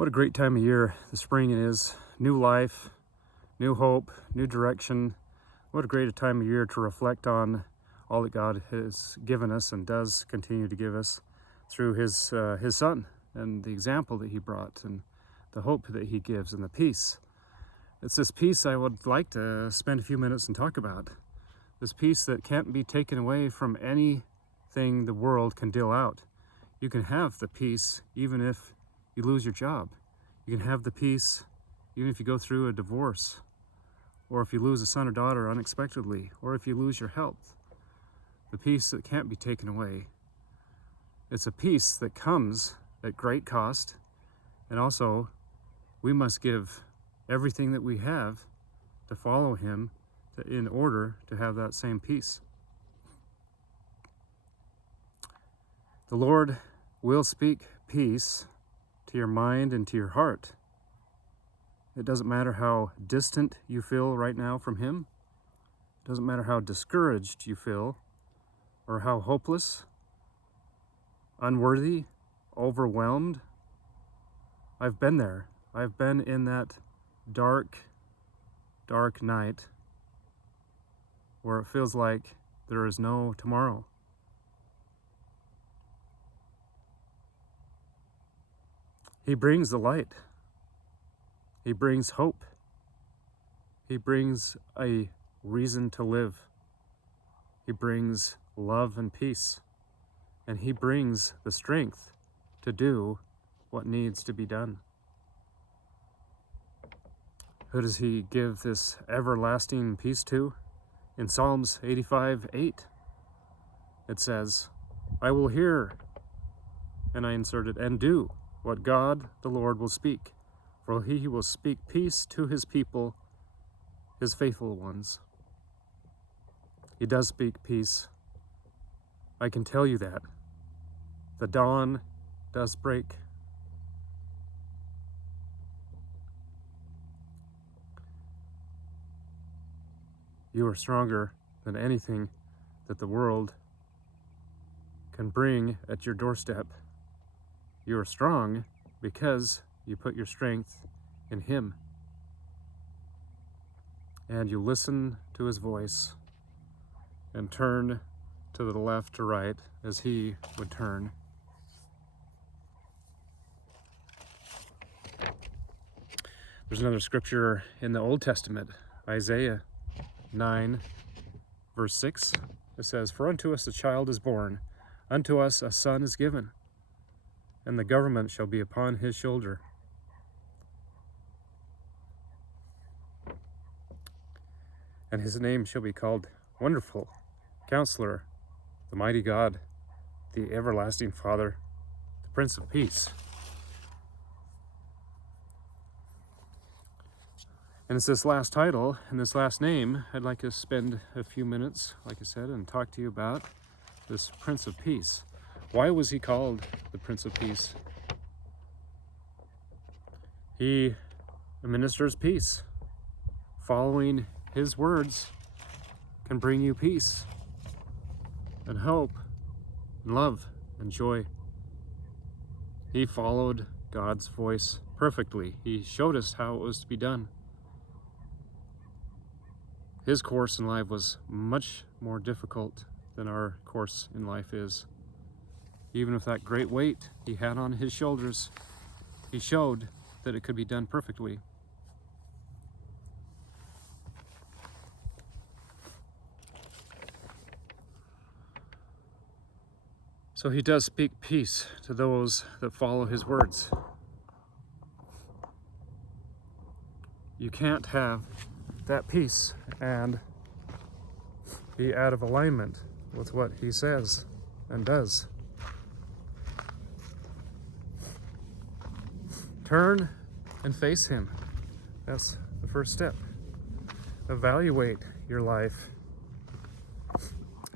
What a great time of year the spring is. New life, new hope, new direction. What a great time of year to reflect on all that God has given us and does continue to give us through his son and the example that he brought and the hope that he gives and the peace. It's this peace I would like to spend a few minutes and talk about. This peace that can't be taken away from anything the world can deal out. You can have the peace even if you lose your job. You can have the peace even if you go through a divorce, or if you lose a son or daughter unexpectedly, or if you lose your health. The peace that can't be taken away. It's a peace that comes at great cost, and also we must give everything that we have to follow him in order to have that same peace. The Lord will speak peace to your mind and to your heart. It doesn't matter how distant you feel right now from him. It doesn't matter how discouraged you feel or how hopeless, unworthy, overwhelmed. I've been there. I've been in that dark, dark night where it feels like there is no tomorrow. He brings the light. He brings hope. He brings a reason to live. He brings love and peace. And he brings the strength to do what needs to be done. Who does he give this everlasting peace to? In Psalms 85:8, it says, I will hear, and I inserted, and do what God the Lord will speak, for he will speak peace to his people, his faithful ones. He does speak peace. I can tell you that. The dawn does break. You are stronger than anything that the world can bring at your doorstep. You are strong because you put your strength in him. And you listen to his voice and turn to the left or right as he would turn. There's another scripture in the Old Testament, Isaiah 9, verse 6. It says, For unto us a child is born, unto us a son is given, and the government shall be upon his shoulder. And his name shall be called Wonderful, Counselor, the Mighty God, the Everlasting Father, the Prince of Peace. And it's this last title and this last name I'd like to spend a few minutes, like I said, and talk to you about this Prince of Peace. Why was he called the Prince of Peace? He administers peace. Following his words can bring you peace and hope and love and joy. He followed God's voice perfectly. He showed us how it was to be done. His course in life was much more difficult than our course in life is. Even with that great weight he had on his shoulders, he showed that it could be done perfectly. So he does speak peace to those that follow his words. You can't have that peace and be out of alignment with what he says and does. Turn and face him. That's the first step. Evaluate your life.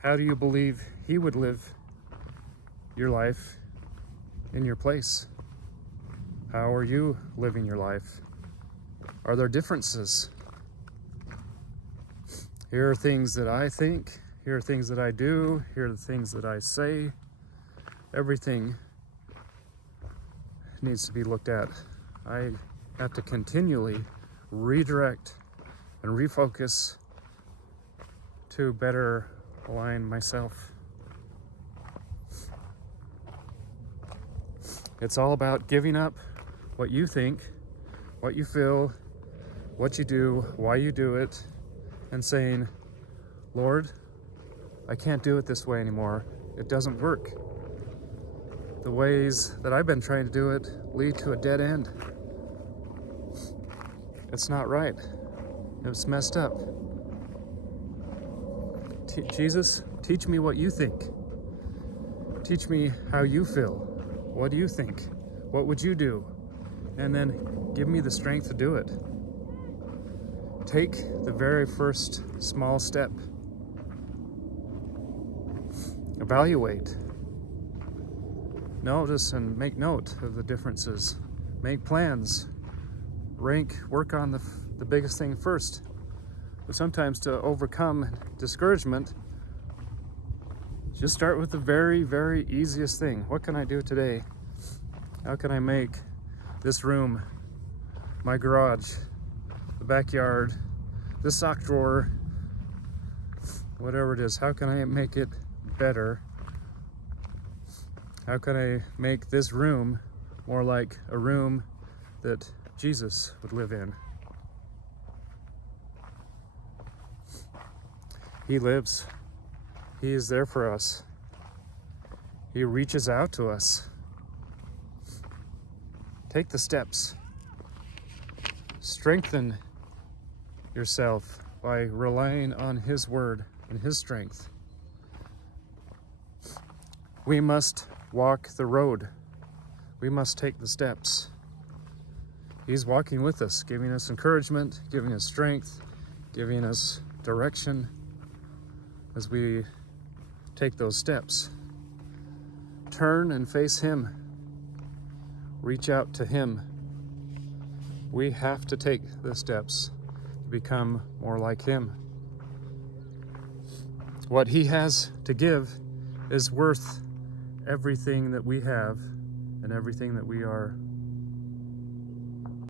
How do you believe he would live your life in your place? How are you living your life? Are there differences? Here are things that I think, here are things that I do, here are the things that I say. Everything needs to be looked at I have to continually redirect and refocus to better align myself. It's all about giving up what you think, what you feel, what you do, why you do it, and saying, Lord, I can't do it this way anymore. It doesn't work. The ways that I've been trying to do it lead to a dead end. It's not right. It's messed up. Jesus, teach me what you think. Teach me how you feel. What do you think? What would you do? And then give me the strength to do it. Take the very first small step. Evaluate. Notice and make note of the differences. Make plans. Work on the biggest thing first. But sometimes to overcome discouragement, just start with the very, very easiest thing. What can I do today? How can I make this room, my garage, the backyard, this sock drawer, whatever it is, how can I make it better? How can I make this room more like a room that Jesus would live in? He lives. He is there for us. He reaches out to us. Take the steps. Strengthen yourself by relying on His word and His strength. We must walk the road. We must take the steps. He's walking with us, giving us encouragement, giving us strength, giving us direction as we take those steps. Turn and face Him. Reach out to Him. We have to take the steps to become more like Him. What He has to give is worth everything that we have and everything that we are